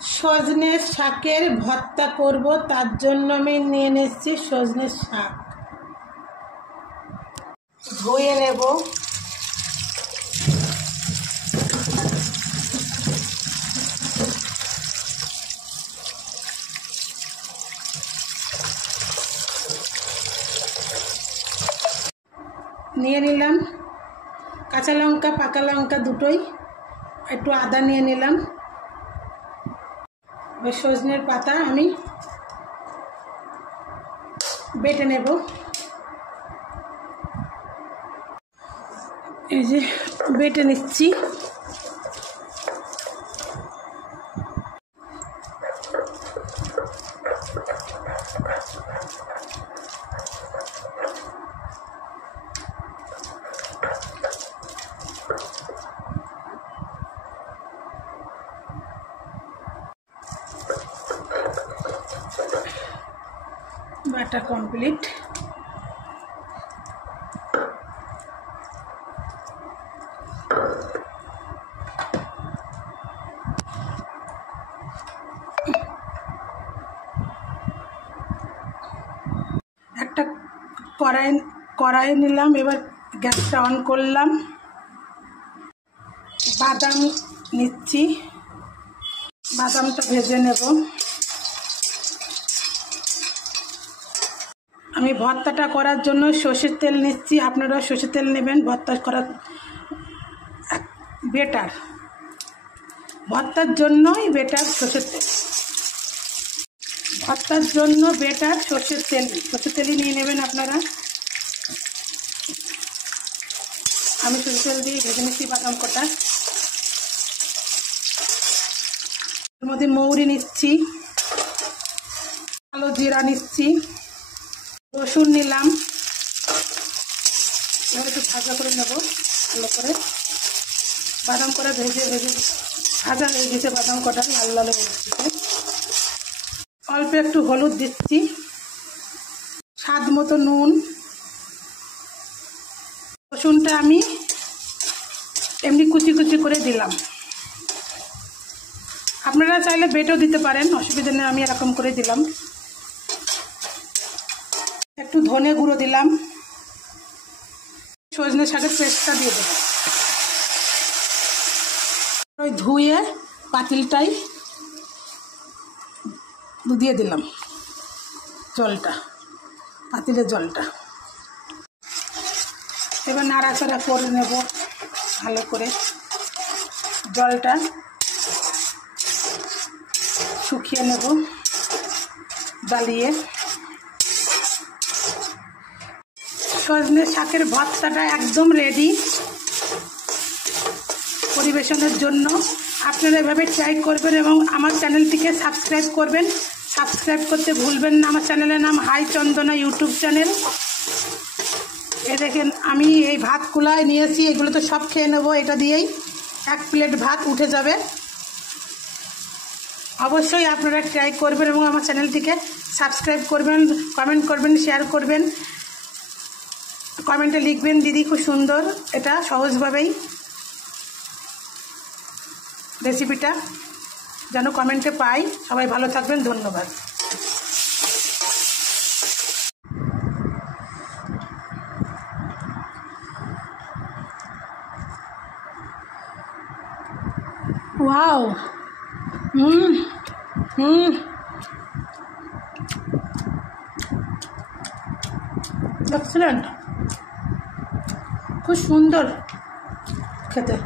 সজনে শাকের ভর্তা করব, তার জন্য আমি নিয়ে নিচ্ছি সজনে শাক। ধুয়ে নেব। নিয়ে নিলাম কাঁচা লঙ্কা, পাকা লঙ্কা দুটোই, একটু আদা নিয়ে নিলাম। সজনের পাতা আমি বেটে নেব। এই যে বেটে নিচ্ছি। বাটা কমপ্লিট। একটা কড়াই নিলাম, এবার গ্যাসটা অন করলাম। বাদাম নিচ্ছি, বাদামটা ভেজে নেব। আমি ভর্তাটা করার জন্য সর্ষের তেল নিচ্ছি, আপনারা সর্ষের তেল নেবেন। ভর্তা করার বেটার, ভর্তার জন্যই বেটার সর্ষের তেল, ভর্তার জন্য বেটার সর্ষের তেল। সর্ষের তেলই নিয়ে নেবেন আপনারা। আমি সর্ষের তেল দিয়ে ভেজে নিচ্ছি বাদাম কটা। এর মধ্যে মৌরি নিচ্ছি, কালো জিরা নিচ্ছি, রসুন নিলাম। এবার একটু ভাজা করে নেব ভালো করে। বাদাম কটা ভেজে ভাজা হয়ে গেছে, বাদাম কটা লাল লাল হয়ে গেছে। অল্প একটু হলুদ দিচ্ছি, স্বাদ মতো নুন। রসুনটা আমি এমনি কুচি কুচি করে দিলাম, আপনারা চাইলে বেটেও দিতে পারেন, অসুবিধা নেই। আমি এরকম করে দিলাম। একটু ধনে গুঁড়ো দিলাম। সজনে শাকের পেস্টটা দিয়ে দেবো। ওই ধুয়ে পাতিলটাই দিয়ে দিলাম জলটা, পাতিলের জলটা। এবার নাড়াচাড়া করে নেব ভালো করে। জলটা শুকিয়ে নেব জ্বালিয়ে। সজনে শাকের ভর্তাটা একদম রেডি পরিবেশনের জন্য। আপনারা এভাবে ট্রাই করবেন এবং আমার চ্যানেলটিকে সাবস্ক্রাইব করবেন। সাবস্ক্রাইব করতে ভুলবেন না। আমার চ্যানেলের নাম হাই চন্দনা ইউটিউব চ্যানেল। এ দেখেন আমি এই ভাত কুলায় নিয়েছি, এগুলো তো সব খেয়ে নেবো। এটা দিয়েই 1 প্লেট ভাত উঠে যাবে। অবশ্যই আপনারা ট্রাই করবেন এবং আমার চ্যানেলটিকে সাবস্ক্রাইব করবেন, কমেন্ট করবেন, শেয়ার করবেন। কমেন্টে লিখবেন দিদি খুব সুন্দর, এটা সহজভাবেই রেসিপিটা যেন কমেন্টে পাই। সবাই ভালো থাকবেন, ধন্যবাদ। ওয়াও, এক্সেলেন্ট, খুব সুন্দর খেতে।